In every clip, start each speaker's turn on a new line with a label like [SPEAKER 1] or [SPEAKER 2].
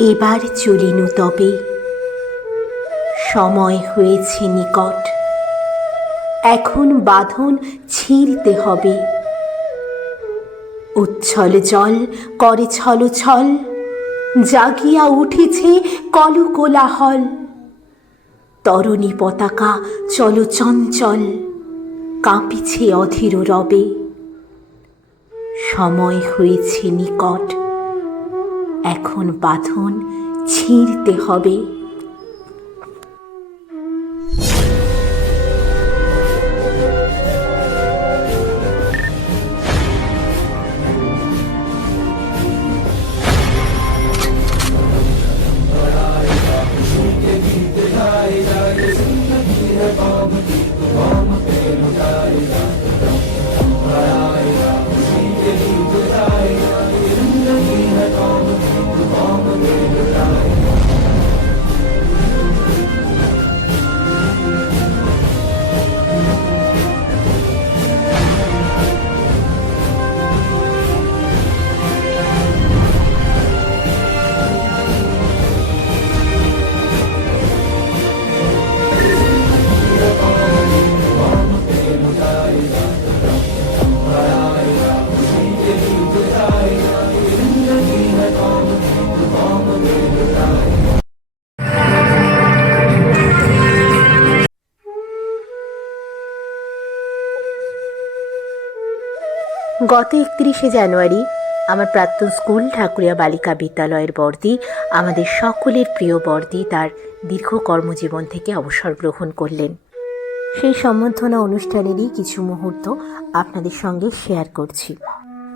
[SPEAKER 1] এবার চলিনু তবে। সময় হয়েছে নিকট। এখন বাঁধন ছিঁড়তে হবে। উচ্ছল জল করে ছল ছল, জাগিয়া উঠেছে কলকোলাহল। তরণী পতাকা চল চঞ্চল, কাঁপিছে অধীর রবে। সময় হয়েছে নিকট। এখন বাঁধন ছিঁড়তে হবে। গত একত্রিশে জানুয়ারি আমার প্রাক্তন স্কুল ঠাকুরিয়া বালিকা বিদ্যালয়ের বর্দি, আমাদের সকলের প্রিয় বর্দি তার দীর্ঘ কর্মজীবন থেকে অবসর গ্রহণ করলেন। সেই সম্বর্ধনা অনুষ্ঠানেরই কিছু মুহূর্ত আপনাদের সঙ্গে শেয়ার করছি।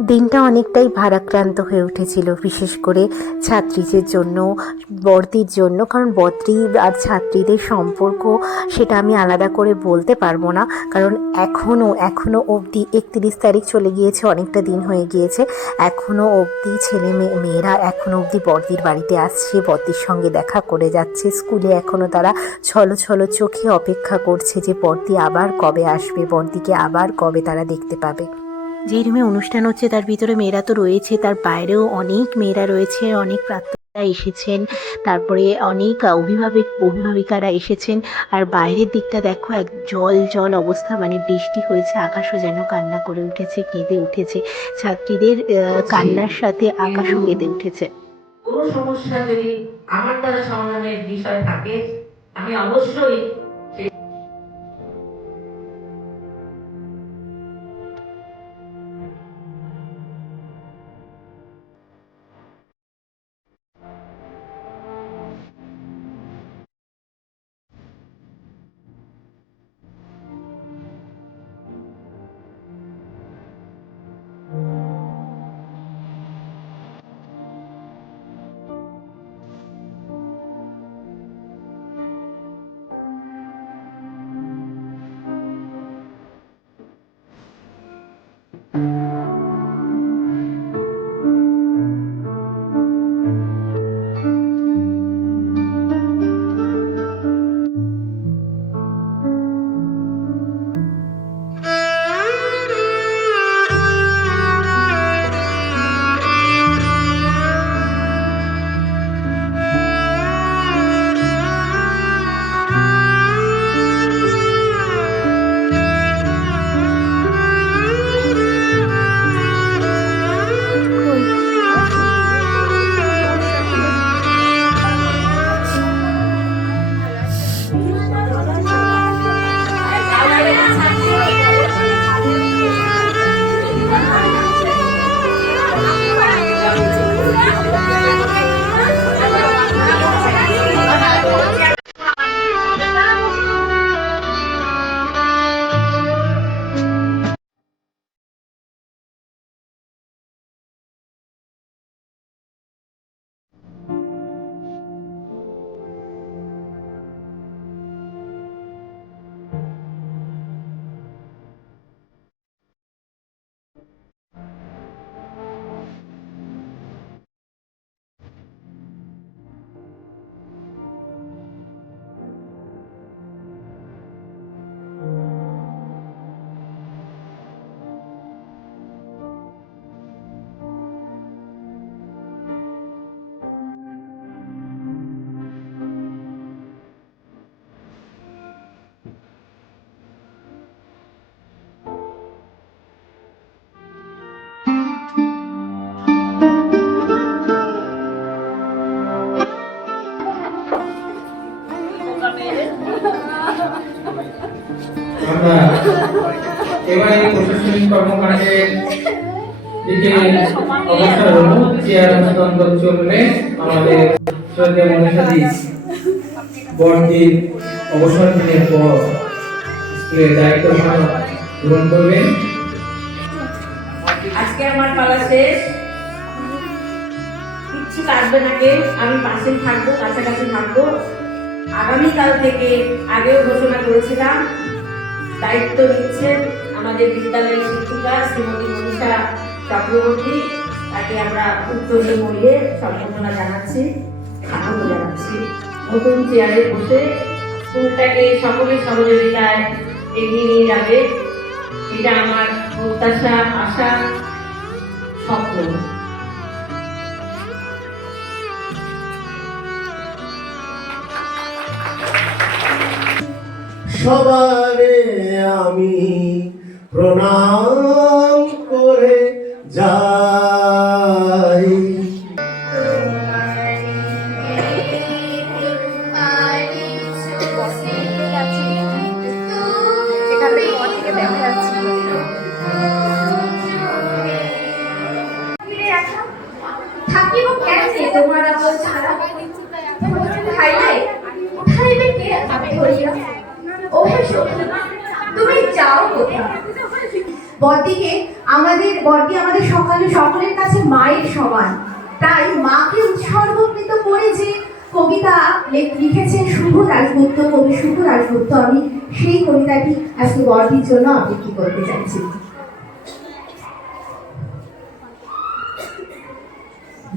[SPEAKER 1] দিনটা অনেকটাই ভারাক্রান্ত হয়ে উঠেছিল, বিশেষ করে ছাত্রীদের জন্য বর্দির জন্য, কারণ বদ্রি আর ছাত্রীদের সম্পর্ক সেটা আমি আলাদা করে বলতে পারব না, কারণ এখনও এখনও অবধি একত্রিশ তারিখ চলে গিয়েছে, অনেকটা দিন হয়ে গিয়েছে এখনও অবধি ছেলে মেয়ে, মেয়েরা এখনও অবধি বর্দির বাড়িতে আসছে বর্দির সঙ্গে দেখা করে যাচ্ছে, স্কুলে এখনও তারা ছলো ছলো চোখে অপেক্ষা করছে যে বর্দি আবার কবে আসবে বর্দিকে আবার কবে তারা দেখতে পাবে। যেই রুমে অনুষ্ঠান হচ্ছে, তার ভিতরে মেয়েরা তো রয়েছে, তার বাইরেও অনেক মেয়েরা রয়েছে, অনেক প্রাক্তনীরা এসেছেন, তারপরে অনেক অভিভাবক, অভিভাবিকারা এসেছেন, আর বাইরের দিকটা দেখো, এক জল জল অবস্থা মানে বৃষ্টি হয়েছে, আকাশও যেন কান্না করে উঠেছে, কেঁদে উঠেছে, ছাত্রীদের কান্নার সাথে আকাশও কেঁদে উঠেছে।
[SPEAKER 2] কোনো সমস্যা যদি আমার দ্বারা সমাধানের বিষয় থাকে, আমি অবশ্যই
[SPEAKER 3] প্রশাসনিক কর্মকাণ্ডের দিকে অবসর হলো চেয়ার হস্তান্তর চললে আমাদের শ্রদ্ধা মনীষাদি বর্দির অবসর দিনের পর স্কুলের দায়িত্বভার গ্রহণ করবেন।
[SPEAKER 2] আজকে আমার পালা শেষ। কিচ্ছু লাগবে না কেউ আমি পাশে থাকব কাছাকাছি থাকব। আগামীকাল থেকে আগেও ঘোষণা করেছিলাম দায়িত্ব নিচ্ছেন আমাদের বিদ্যালয়ের শিক্ষিকা শ্রীমতী মনীষা চক্রবর্তী, তাকে আমরা উত্তরে মরিয়ে সম্বর্ধনা জানাচ্ছি, আনন্দ জানাচ্ছি। নতুন চেয়ারে বসে স্কুলটাকে সকলের সহযোগিতায় এগিয়ে নিয়ে যাবে, এটা আমার প্রত্যাশা, আশা, স্বপ্ন।
[SPEAKER 4] সবারে আমি প্রণাম করে যাই
[SPEAKER 5] মায়ের সমান। তাই মাকে উৎসর্গকৃত করে যে কবিতা লিখেছেন শুভ দাশগুপ্ত কবি শুভ দাশগুপ্ত আমি সেই কবিতাটি আজকে বড়দির জন্য আবৃত্তি করতে চাইছি।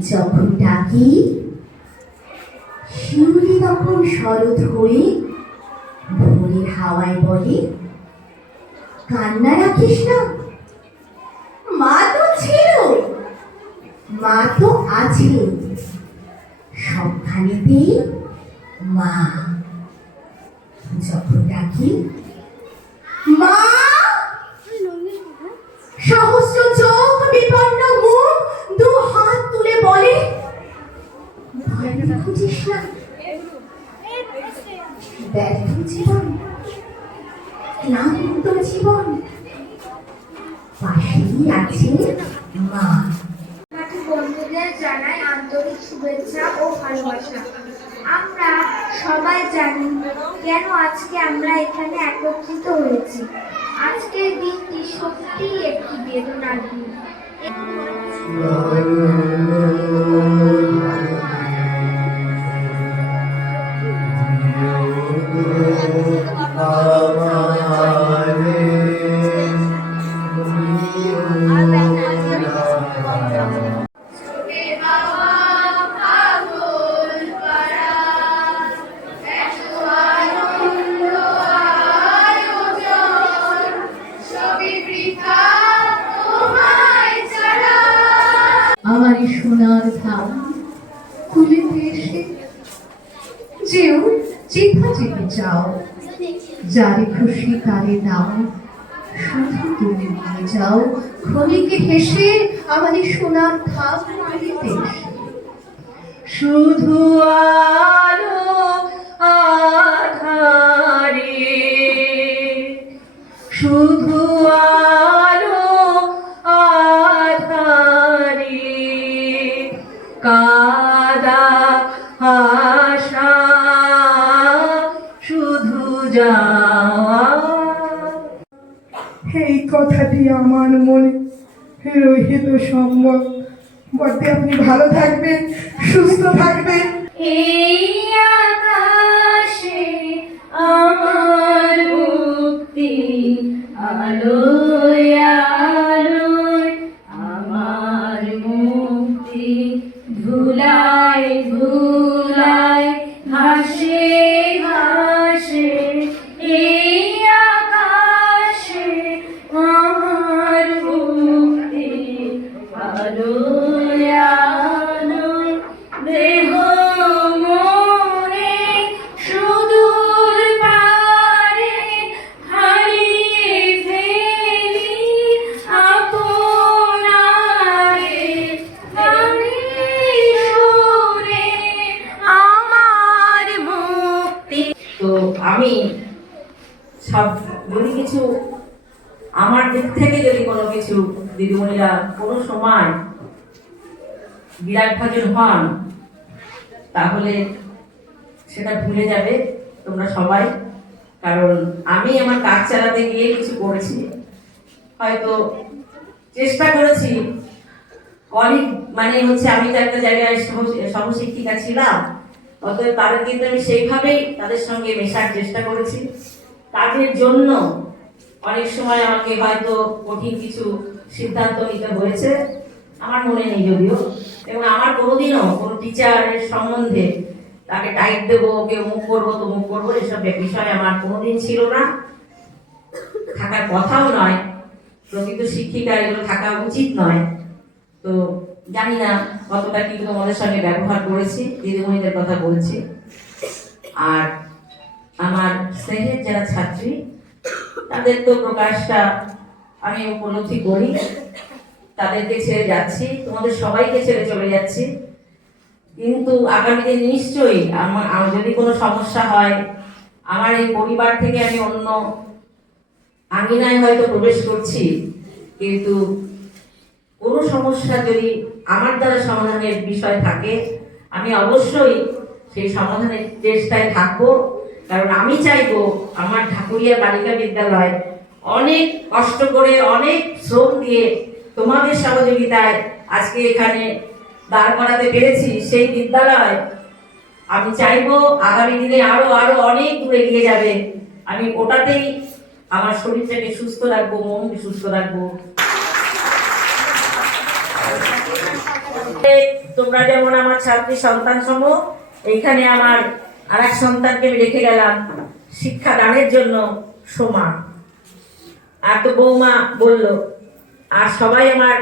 [SPEAKER 5] যখন ডাকি, শিউলি তখন শরৎ হয়ে ভোরের হাওয়ায় বলে, কান্না রাখিস না, মা তো ছিল। মা তো আছে সবখানেতেই মা। যখন ডাকি, মা! সহস্র চোখ বিপন্ন মুখ দু হাত তুলে বলে খুঁজিস না। ব্যর্থ জীবন, ক্লান্ত জীবন। পাশেই আছে মা।
[SPEAKER 6] শুভেচ্ছা ও ভালোবাসা। আমরা সবাই জানি কেন আজকে আমরা এখানে একত্রিত হয়েছি। আজকের দিনটি সত্যিই একটি বেদনার দিন।
[SPEAKER 5] আমার সোনার ধাম খুলিতে এসে। যেও, যেথা যেতে চাও, যারে খুশি তারে নাও। শুধু তুমি নিয়ে যাও। খনিকে হেসে আমাদের সোনার শুধু আলো আধারে, শুধু আলো
[SPEAKER 7] কথাটি আমার মনে রহিত সম্ভব বটে, আপনি ভালো থাকবেন, সুস্থ থাকবেন।
[SPEAKER 5] এই আমার মুক্তি আলোয়
[SPEAKER 2] Hallelujah. সময় বিরাট ভাজন হন তাহলে সেটা ভুলে যাবে তোমরা সবাই। কারণ আমি আমার কাজ চালাতে গিয়ে কিছু করেছি। হয়তো চেষ্টা করেছি। অনেক মানে হচ্ছে আমি তো একটা জায়গায় সহশিক্ষিকা ছিলাম। অতএব তাদের কিন্তু আমি সেইভাবেই তাদের সঙ্গে মেশার চেষ্টা করেছি। কাজের জন্য অনেক সময় আমাকে হয়তো কঠিন কিছু সিদ্ধান্ত নিতে হয়েছে। আমার মনে নেই যদিও। এবং আমার কোনোদিনও কোনো টিচারের সম্বন্ধে তাকে টাইট দেবো ওকে মুখ করব, তো মুখ করব, এসব বিষয় আমার কোনোদিন ছিল না। থাকার কথাও নয়। প্রকৃত শিক্ষিকা এগুলো থাকা উচিত নয়। তো জানি না কতটা কি তোমাদের সঙ্গে ব্যবহার করেছি, দিদিমণিদের কথা বলছি। আর আমার স্নেহের যারা ছাত্রী, তাদের তো প্রকাশটা আমি উপলব্ধি করি। তাদেরকে ছেড়ে যাচ্ছি। তোমাদের সবাইকে ছেড়ে চলে যাচ্ছি। কিন্তু আগামী দিন নিশ্চয়ই আমার যদি কোনো সমস্যা হয়, আমার এই পরিবার থেকে আমি অন্য আঙিনায় হয়তো প্রবেশ করছি। কিন্তু কোনো সমস্যা যদি আমার দ্বারা সমাধানের বিষয় থাকে, আমি অবশ্যই সেই সমাধানের চেষ্টায় থাকব। কারণ আমি চাইব আমার ঠাকুরিয়া বালিকা বিদ্যালয় অনেক কষ্ট করে, অনেক শ্রম দিয়ে তোমাদের সহযোগিতায় আজকে এখানে দাঁড় করাতে পেরেছি। সেই বিদ্যালয় আমি চাইব আগামী দিনে আরও আরও অনেক দূরে এগিয়ে যাবে। আমি ওটাতেই আমার শরীরটাকে সুস্থ রাখব, মনকে সুস্থ রাখব। তোমরা যেমন আমার ছাত্রী সন্তান সম, এইখানে আমার আর এক সন্তানকে আমি রেখে গেলাম শিক্ষা দানের জন্য সোমা। আর তো বৌমা বলল, আর সবাই আমার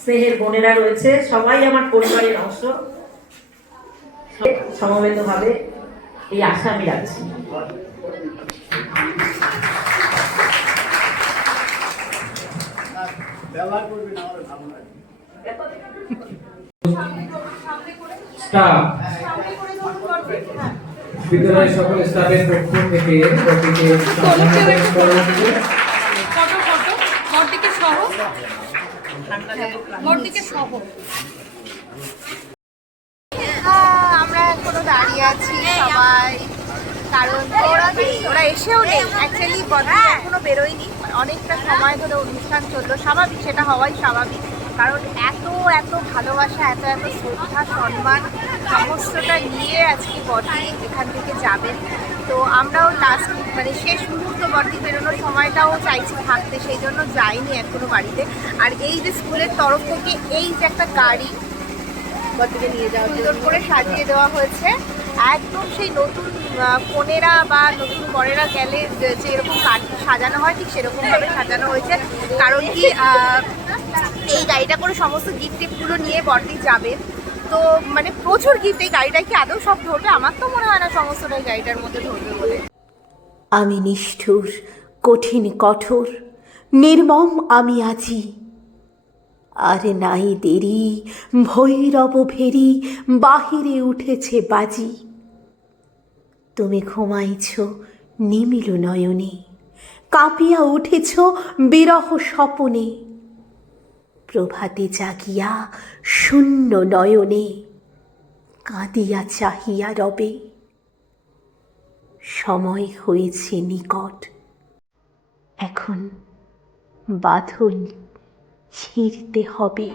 [SPEAKER 2] স্নেহের বোনেরা রয়েছে, সবাই আমার পরিবারের অংশ। সমবেত ভাবে এই আশা আমি রাখছি।
[SPEAKER 3] স্টাফ, বিদ্যালয়ের সকল স্টাফের পক্ষ থেকে
[SPEAKER 4] আমরা এখনও দাঁড়িয়ে আছি সবাই। কারণ ওরা এসেও নেই। অ্যাকচুয়ালি বদলি এখনও বেরোয়নি। অনেকটা সময় ধরে অনুষ্ঠান চলল। স্বাভাবিক, সেটা হওয়াই স্বাভাবিক। কারণ এত এত ভালোবাসা, এত এত শ্রদ্ধা, সম্মান, সমস্তটা নিয়ে আজকে বডি এখান থেকে যাবেন। তো আমরাও লাস্ট মানে শেষ মুহূর্ত বডি বেরোনোর সময়টাও চাইছি থাকতে, সেই জন্য যাইনি এখনও বাড়িতে। আর এই যে স্কুলের তরফ থেকে এই যে একটা গাড়ি বড়দিকে নিয়ে যাওয়া সুন্দর করে সাজিয়ে দেওয়া হয়েছে। একদম সেই নতুন কনেরা বা নতুন বরেরা গেলে যে যে এরকম কাঠ সাজানো হয়, ঠিক সেরকমভাবে সাজানো হয়েছে। কারণ কি এই গাড়িটা করে সমস্ত গিফট টিফটগুলো নিয়ে বড়দি যাবেন তো মানে প্রচুর গিফট, এই গাড়িটা কি আদৌ সব ধরবে? আমার তো মনে হয় না সমস্তটা এই গাড়িটার মধ্যে ধরবে বলে।
[SPEAKER 1] আমি নিষ্ঠুর, কঠিন, কঠোর, নির্মম আমি আজি আর নাই দেরি, ভৈরব ভেরি, বাহিরে উঠেছে বাজি। তুমি ঘুমাইছ, নিমিল নয়নে, কাঁপিয়া উঠেছ বিরহ স্বপনে। প্রভাতে জাগিয়া শূন্য নয়নে কাঁদিয়া চাহিয়া রবে। সময় হয়েছে নিকট। এখন বাঁধন ছিঁড়তে হবে।